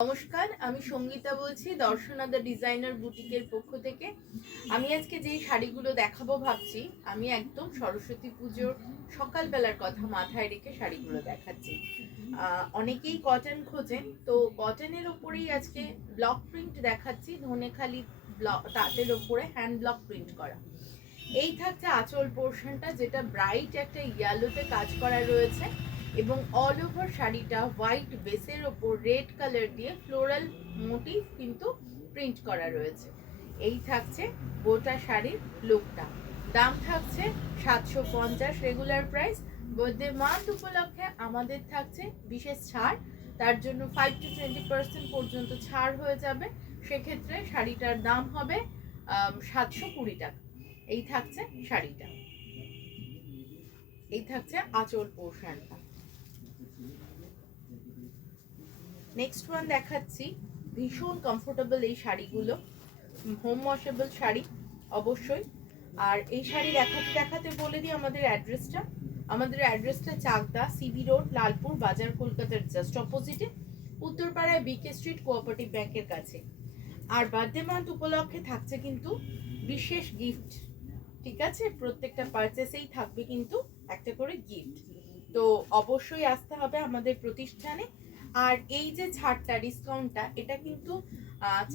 নমস্কার, আমি সঙ্গীতা বলছি দর্শনা দ্য ডিজাইনার বুটিকের পক্ষ থেকে। আমি আজকে যেই শাড়িগুলো দেখাবো ভাবছি, আমি একদম সরস্বতী পুজোর সকালবেলার কথা মাথায় রেখে শাড়িগুলো দেখাচ্ছি। অনেকেই কটন খোঁজেন, তো কটনের ওপরেই আজকে ব্লক প্রিন্ট দেখাচ্ছি। ধনেখালি তাঁতের ওপরে হ্যান্ড ব্লক প্রিন্ট করা। এই থাকছে আঁচল পোর্শনটা, যেটা ব্রাইট একটা ইয়েলোতে কাজ করা রয়েছে এবং অল ওভার শাড়িটা হোয়াইট বেসের ওপর রেড কালার দিয়ে ফ্লোরাল মোটিভ কিন্তু প্রিন্ট করা রয়েছে। এই থাকছে গোটা শাড়ির লুকটা। দাম থাকছে 750 রেগুলার প্রাইস। বার্থডে মান্থ উপলক্ষে আমাদের থাকছে বিশেষ ছাড়, তার জন্য 5 to 20% পর্যন্ত ছাড় হয়ে যাবে। সেক্ষেত্রে শাড়িটার দাম হবে 720 টাকা। এই থাকছে শাড়িটা, এই থাকছে আঁচল পোর্শনটা। নেক্সট ওয়ান দেখাচ্ছি, ভীষণ কমফোর্টেবল এই শাড়িগুলো, হোম ওয়াশেবল শাড়ি অবশ্যই। আর এই শাড়ি দেখাতে দেখাতে বলে দিই আমাদের অ্যাড্রেসটা। আমাদের অ্যাড্রেসটা চাকদা, সিবি রোড, লালপুর বাজার, কলকাতার জাস্ট অপোজিটে, উত্তরপাড়ায় বিকে স্ট্রিট, কোঅপারেটিভ ব্যাংকের কাছে। আর বার্থডে মান্থ উপলক্ষে থাকছে কিন্তু বিশেষ গিফট, ঠিক আছে? প্রত্যেকটা পারচেসেই থাকবে কিন্তু একটা করে গিফট। তো অবশ্যই আসতে হবে আমাদের প্রতিষ্ঠানে। আর এই যে ছাড়টা, ডিসকাউন্টটা, এটা কিন্তু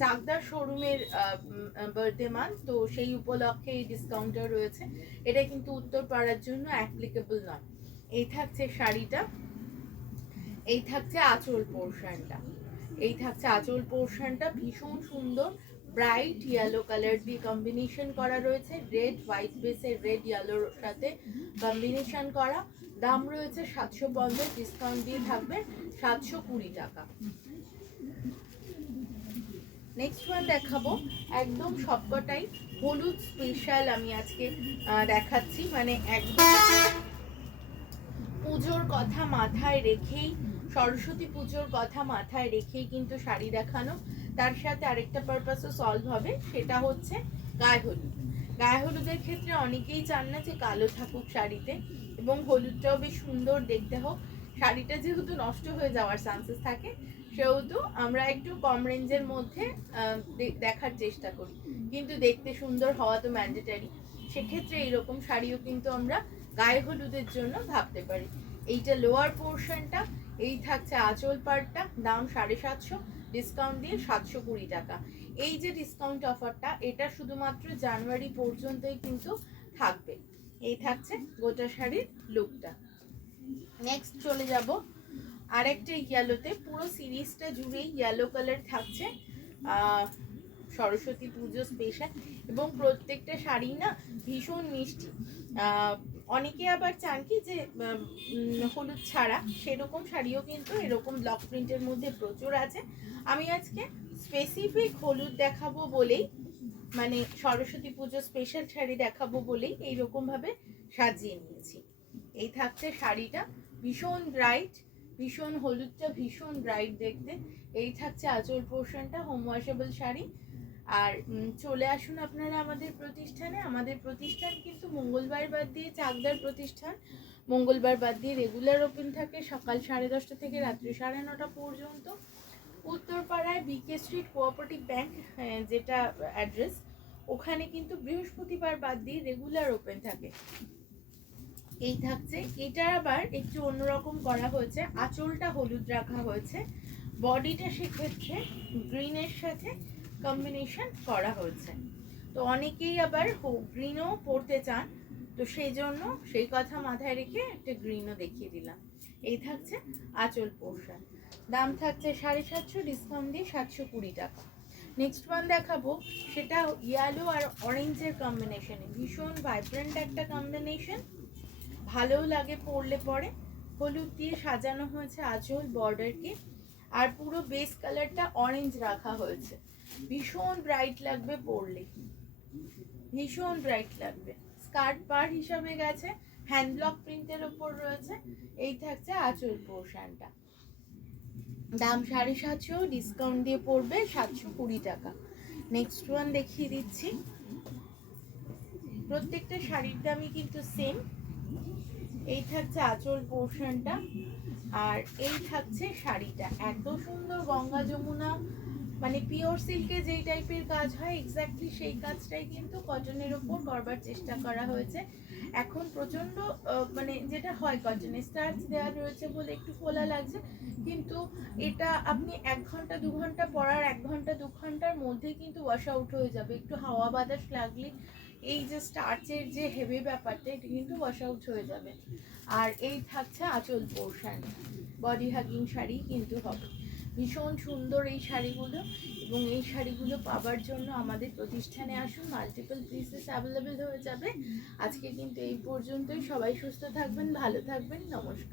চাকদার শোরুমের বার্থডে মান্থ, তো সেই উপলক্ষে এই ডিসকাউন্টটা রয়েছে। এটা কিন্তু উত্তরপাড়ার জন্য অ্যাপ্লিকেবল নয়। এই থাকছে শাড়িটা, এই থাকছে আঁচল পোর্শনটা, এই থাকছে আঁচল পোর্শনটা। ভীষণ সুন্দর ব্রাইট ইয়েলো কালার দিয়ে কম্বিনেশন করা রয়েছে, রেড হোয়াইট বেসের রেড ইয়েলোর সাথে কম্বিনেশন করা। দাম রয়েছে 750, ডিসকাউন্ট দিয়ে থাকবে 720 টাকা। নেক্সট ওয়ান দেখাবো, একদম সবকটাই হলুদ স্পেশাল আমি আজকে দেখাচ্ছি। মানে একদম পুজোর কথা মাথায় রেখেই, সরস্বতী পুজোর কথা মাথায় রেখেই কিন্তু শাড়ি দেখানো। তার সাথে আরেকটা পারপাসও সলভ হবে, সেটা হচ্ছে গায়ে হলুদ। গায়ে হলুদের ক্ষেত্রে অনেকেই চান না যে কালো থাকুক শাড়িতে, এবং হলুদটাও বেশ সুন্দর দেখতে হোক। শাড়িটা যেহেতু নষ্ট হয়ে যাওয়ার চান্সেস থাকে, সেহেতু আমরা একটু কম রেঞ্জের মধ্যে দেখার চেষ্টা করি, কিন্তু দেখতে সুন্দর হওয়া তো ম্যান্ডেটারি। সেক্ষেত্রে এইরকম শাড়িও কিন্তু আমরা গায়ে হলুদের জন্য ভাবতে পারি। এইটা লোয়ার পোর্শনটা, এই থাকছে আঁচল পাড়টা। দাম 750, ডিসকাউন্ট দিয়ে 720 টাকা। এই যে ডিসকাউন্ট অফারটা, এটা শুধুমাত্র জানুয়ারি পর্যন্তই কিন্তু থাকবে। এই থাকছে গোটা শাড়ির লুকটা। নেক্সট চলে যাব আরেকটা ইয়েলোতে। পুরো সিরিজটা জুড়েই ইয়েলো কালার থাকছে, সরস্বতী পুজো স্পেশাল, এবং প্রত্যেকটা শাড়ি না ভীষণ মিষ্টি। অনেকে আবার চান কি যে হলুদ ছাড়া, সেরকম শাড়িও কিন্তু এরকম ব্লক প্রিন্টের মধ্যে প্রচুর আছে। আমি আজকে স্পেসিফিক হলুদ দেখাবো বলেই, মানে সরস্বতী পুজো স্পেশাল শাড়ি দেখাবো বলেই এইরকম ভাবে সাজিয়ে নিয়েছি। এই থাকছে শাড়িটা, ভীষণ ব্রাইট, ভীষণ হলুদটা ভীষণ ব্রাইট দেখতে। এই থাকছে আঁচল পোর্শনটা, হোম ওয়াশেবল শাড়ি। আর চলে আসুন আপনারা আমাদের প্রতিষ্ঠানে। আমাদের প্রতিষ্ঠান কিন্তু মঙ্গলবার বাদ দিয়ে, চাকদার প্রতিষ্ঠান মঙ্গলবার বাদ দিয়ে রেগুলার ওপেন থাকে সকাল 10:30 থেকে রাত্রি 9:30 পর্যন্ত। উত্তরপাড়ায় বিকে স্ট্রিট, কোঅপারেটিভ ব্যাংক যেটা অ্যাড্রেস, ওখানে কিন্তু বৃহস্পতিবার বাদ দিয়ে রেগুলার ওপেন থাকে। এই থাকছে, এটা আবার একটু অন্যরকম করা হয়েছে, আঁচলটা হলুদ রাখা হয়েছে, বডিটা সেক্ষেত্রে গ্রিনের সাথে কম্বিনেশন করা হয়েছে। তো অনেকেই আবার গ্রিনও পরতে চান, তো সেই জন্য সেই কথা মাথায় রেখে একটা গ্রিনও দেখিয়ে দিলাম। এই থাকছে আঁচল পোর্শন। দাম থাকছে 750, ডিসকাউন্ট দিয়ে 720 টাকা। নেক্সট ওয়ান দেখাবো, সেটা ইয়েলো আর অরেঞ্জের কম্বিনেশনে, ভীষণ ভাইব্রেন্ট একটা কম্বিনেশন, ভালোও লাগে পরলে পরে। হলুদ দিয়ে সাজানো হয়েছে আঁচল বর্ডারকে, আর পুরো বেস কালারটা অরেঞ্জ রাখা হয়েছে। ভীষণ ব্রাইট লাগবে পরলে, ভীষণ ব্রাইট লাগবে। স্কার্ট পার হিসাবে গেছে, হ্যান্ড ব্লক প্রিন্টের ওপর রয়েছে। এই থাকছে আঁচল পোর্শনটা। দাম 750, ডিসকাউন্ট দিয়ে পড়বে 720 টাকা। নেক্সট ওয়ান দেখিয়ে দিচ্ছি। প্রত্যেকটা শাড়ির দামই কিন্তু সেম। এই থাকছে আঁচল পোর্শনটা, আর এই থাকছে শাড়িটা, এত সুন্দর গঙ্গা যমুনা মানে পিওর সিল্কে যেই টাইপের কাজ হয় এক্স্যাক্টলি সেই কাজটাই কিন্তু কটনের ওপর করবার চেষ্টা করা হয়েছে। এখন প্রচন্ড মানে যেটা হয় কটনে স্টার্চ দেওয়া রয়েছে বলে একটু ফোলা লাগছে, কিন্তু এটা আপনি 1 ঘন্টা 2 ঘন্টা পরার 1 ঘন্টা 2 ঘন্টার মধ্যে কিন্তু ওয়াশ আউট হয়ে যাবে। একটু হাওয়া বাতাস লাগলে এই যে স্টার্চের যে হেভি ব্যাপারটা এটা কিন্তু ওয়াশ আউট হয়ে যাবে। আর এই থাকছে আঁচল পোর্শন, বডি হাগিং শাড়ি কিন্তু হবে। ভীষণ সুন্দর এই শাড়িগুলো, এবং এই শাড়িগুলো পাবার জন্য আমাদের প্রতিষ্ঠানে আসুন, মাল্টিপল পিসেস অ্যাভেলেবেল হয়ে যাবে। আজকে কিন্তু এই পর্যন্তই, সবাই সুস্থ থাকবেন, ভালো থাকবেন, নমস্কার।